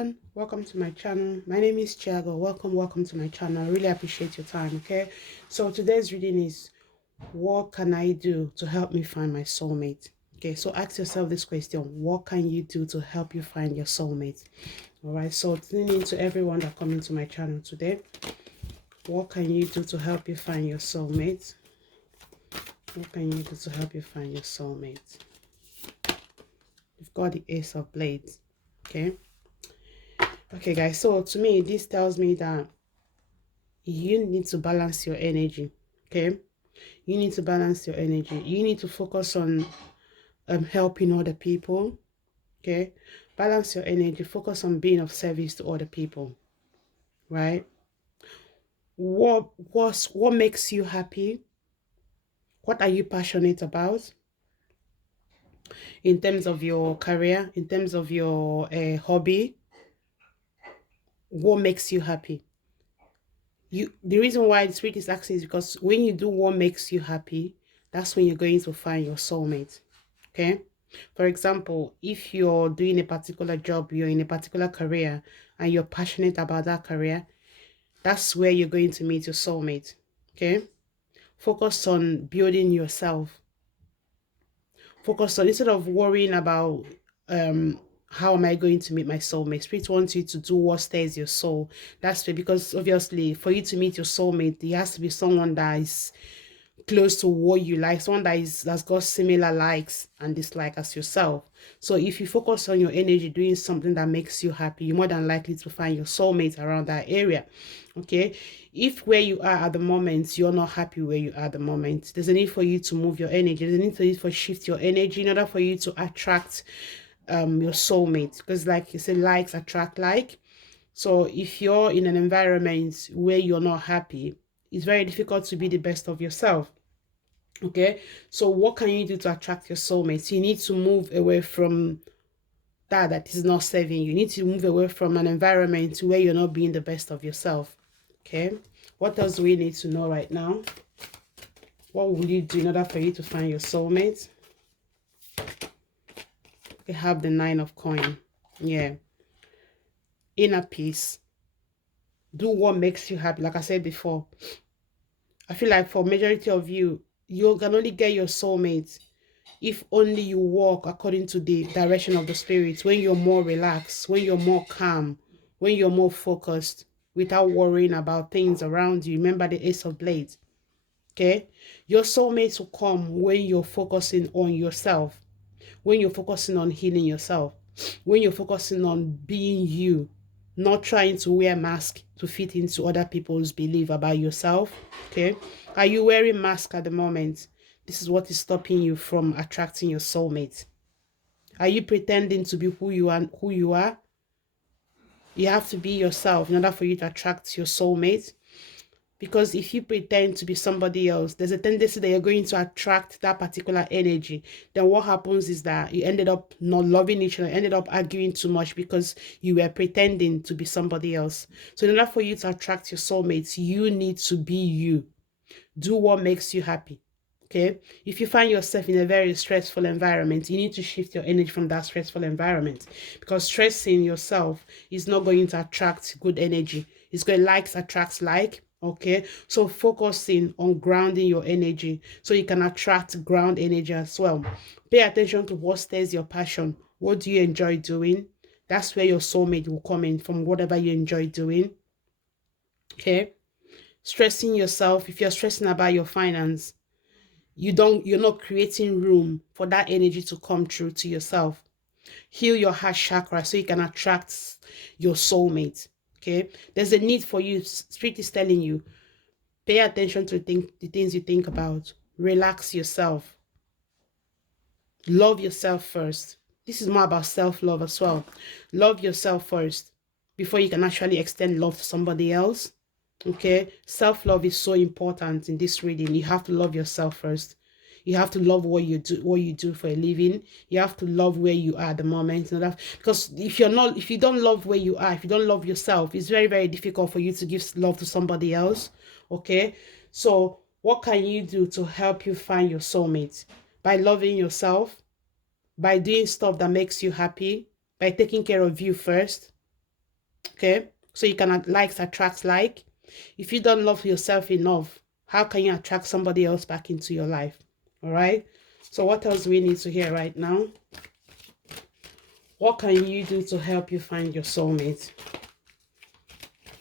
everyone, welcome to my channel. My name is Chakra. Welcome to my channel. I really appreciate your time. Okay, so today's reading is, what can I do to help me find my soulmate? Okay, so ask yourself this question: what can you do to help you find your soulmate? All right, so tuning in to everyone that come into my channel today, what can you do to help you find your soulmate? What can you do to help you find your soulmate? You've got the Ace of Blades. Okay guys, so to me this tells me that you need to balance your energy. Okay, you need to balance your energy. You need to focus on helping other people. Okay, balance your energy, focus on being of service to other people, right? What makes you happy? What are you passionate about in terms of your career, in terms of your hobby? What makes you happy? The reason why the spirit is asking is because when you do what makes you happy, that's when you're going to find your soulmate. Okay, for example, if you're doing a particular job, you're in a particular career and you're passionate about that career, that's where you're going to meet your soulmate. Okay, focus on building yourself. Focus on, instead of worrying about how am I going to meet my soulmate, spirit wants you to do what stirs your soul. That's why, because obviously for you to meet your soulmate, there has to be someone that is close to what you like, someone that's got similar likes and dislikes as yourself. So if you focus on your energy doing something that makes you happy, you're more than likely to find your soulmate around that area. Okay, if where you are at the moment you're not happy where you are at the moment, there's a need for you to move your energy. There's a need for you to shift your energy in order for you to attract your soulmate, because like you said, likes attract like. So if you're in an environment where you're not happy, it's very difficult to be the best of yourself. Okay, so what can you do to attract your soulmate? You need to move away from that is not serving you. You need to move away from an environment where you're not being the best of yourself. Okay, what else do we need to know right now? What will you do in order for you to find your soulmate? You have the 9 of coin. Yeah, inner peace. Do what makes you happy. Like I said before, I feel like for majority of you, you can only get your soulmate if only you walk according to the direction of the spirit, when you're more relaxed, when you're more calm, when you're more focused, without worrying about things around you. Remember the Ace of Blades. Okay, your soulmates will come when you're focusing on yourself, when you're focusing on healing yourself, when you're focusing on being you, not trying to wear mask to fit into other people's belief about yourself. Okay, are you wearing mask at the moment? This is what is stopping you from attracting your soulmate. Are you pretending to be who you are? You have to be yourself in order for you to attract your soulmate. Because if you pretend to be somebody else, there's a tendency that you're going to attract that particular energy. Then what happens is that you ended up not loving each other, ended up arguing too much because you were pretending to be somebody else. So in order for you to attract your soulmates, you need to be you. Do what makes you happy. Okay, if you find yourself in a very stressful environment, you need to shift your energy from that stressful environment, because stressing yourself is not going to attract good energy. It's going, likes attracts like. Okay, so focusing on grounding your energy so you can attract ground energy as well. Pay attention to what stirs your passion. What do you enjoy doing? That's where your soulmate will come in, from whatever you enjoy doing. Okay, stressing yourself, if you're stressing about your finance, you're not creating room for that energy to come through to yourself. Heal your heart chakra so you can attract your soulmate. Okay, there's a need for you. Spirit is telling you, pay attention to the things you think about. Relax yourself. Love yourself first. This is more about self-love as well. Love yourself first before you can actually extend love to somebody else. Okay, self-love is so important in this reading. You have to love yourself first. You have to love what you do for a living. You have to love where you are at the moment. Because if you don't love where you are, if you don't love yourself, it's very, very difficult for you to give love to somebody else. Okay, so what can you do to help you find your soulmate? By loving yourself, by doing stuff that makes you happy, by taking care of you first. Okay, so you can likes attract like. If you don't love yourself enough, how can you attract somebody else back into your life? All right, so what else do we need to hear right now? What can you do to help you find your soulmate?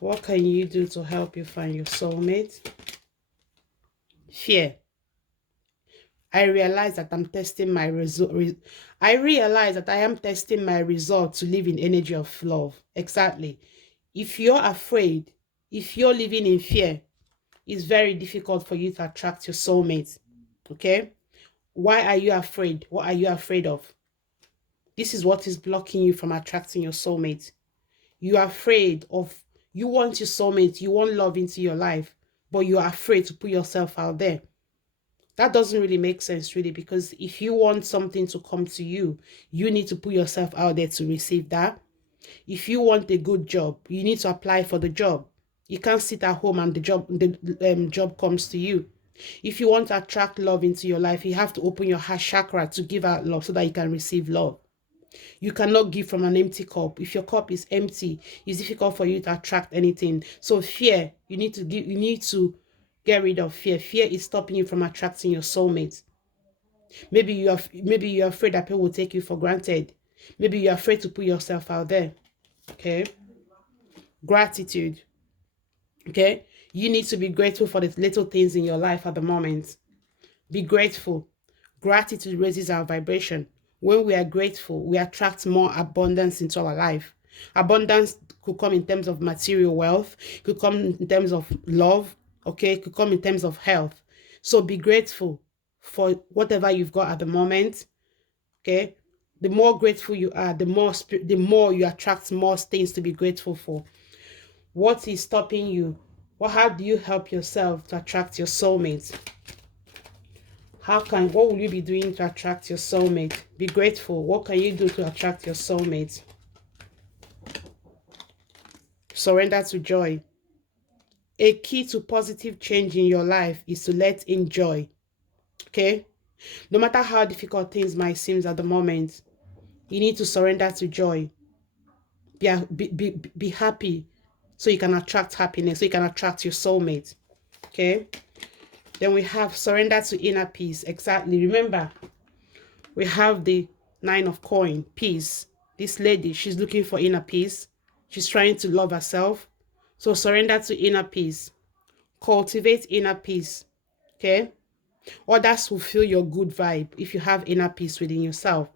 What can you do to help you find your soulmate? Fear. I realize that I'm testing my result. I realize that I am testing my result to live in energy of love. Exactly. If you're afraid, if you're living in fear, it's very difficult for you to attract your soulmate. Okay? Why are you afraid? What are you afraid of? This is what is blocking you from attracting your soulmate. You are afraid of, you want your soulmate, you want love into your life, but you are afraid to put yourself out there. That doesn't really make sense, really, because if you want something to come to you, you need to put yourself out there to receive that. If you want a good job, you need to apply for the job. You can't sit at home and the job comes to you. If you want to attract love into your life, you have to open your heart chakra to give out love so that you can receive love. You cannot give from an empty cup. If your cup is empty, it's difficult for you to attract anything. So fear, you need to get rid of fear. Fear is stopping you from attracting your soulmate. Maybe you're afraid that people will take you for granted. Maybe you're afraid to put yourself out there. Okay? Gratitude. Okay? You need to be grateful for the little things in your life at the moment. Be grateful. Gratitude raises our vibration. When we are grateful, we attract more abundance into our life. Abundance could come in terms of material wealth, could come in terms of love, okay, could come in terms of health. So be grateful for whatever you've got at the moment, okay? The more grateful you are, the more you attract more things to be grateful for. What is stopping you? How do you help yourself to attract your soulmate? What will you be doing to attract your soulmate? Be grateful. What can you do to attract your soulmate? Surrender to joy. A key to positive change in your life is to let in joy. Okay? No matter how difficult things might seem at the moment, you need to surrender to joy. Be happy so you can attract happiness, so you can attract your soulmate. Okay? Then we have surrender to inner peace. Exactly. Remember, we have the 9 of coin, peace. This lady, she's looking for inner peace. She's trying to love herself. So surrender to inner peace. Cultivate inner peace. Okay? Others will feel your good vibe if you have inner peace within yourself.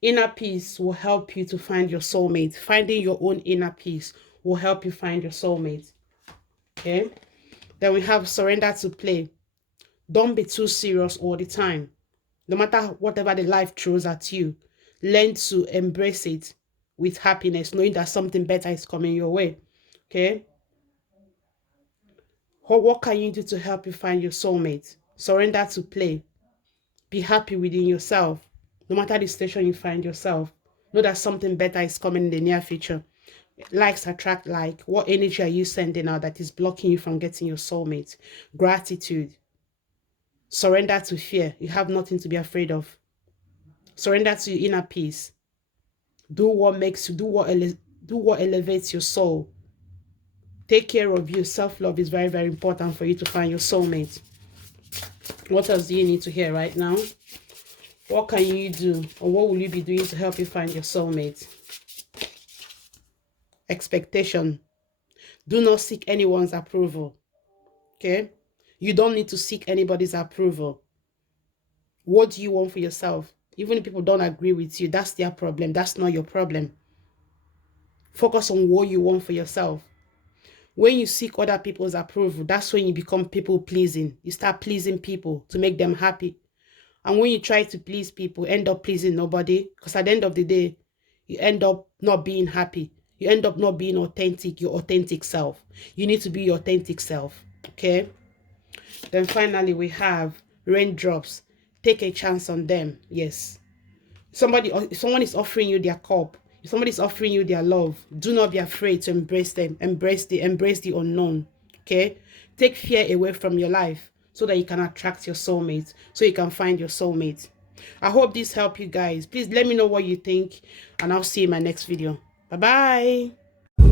Inner peace will help you to find your soulmate. Finding your own inner peace will help you find your soulmate. Okay? Then we have surrender to play. Don't be too serious all the time. No matter whatever the life throws at you, learn to embrace it with happiness, knowing that something better is coming your way. Okay? What can you do to help you find your soulmate? Surrender to play. Be happy within yourself. No matter the situation you find yourself, know that something better is coming in the near future. Likes attract like. What energy are you sending out that is blocking you from getting your soulmate? Gratitude. Surrender to fear. You have nothing to be afraid of. Surrender to your inner peace. Do what makes you, do what elevates your soul. Take care of you. Self-love is very, very important for you to find your soulmate. What else do you need to hear right now? What can you do, or what will you be doing to help you find your soulmate? Expectation. Do not seek anyone's approval. Okay? You don't need to seek anybody's approval. What do you want for yourself? Even if people don't agree with you, that's their problem. That's not your problem. Focus on what you want for yourself. When you seek other people's approval, that's when you become people pleasing. You start pleasing people to make them happy. And when you try to please people, end up pleasing nobody. Because at the end of the day, you end up not being happy. You end up not being authentic, your authentic self. You need to be your authentic self. Okay? Then finally, we have raindrops. Take a chance on them. Yes. If someone is offering you their cup, if somebody is offering you their love, do not be afraid to embrace them. Embrace the unknown. Okay? Take fear away from your life so that you can attract your soulmate, so you can find your soulmate. I hope this helped you guys. Please let me know what you think, and I'll see you in my next video. Bye bye.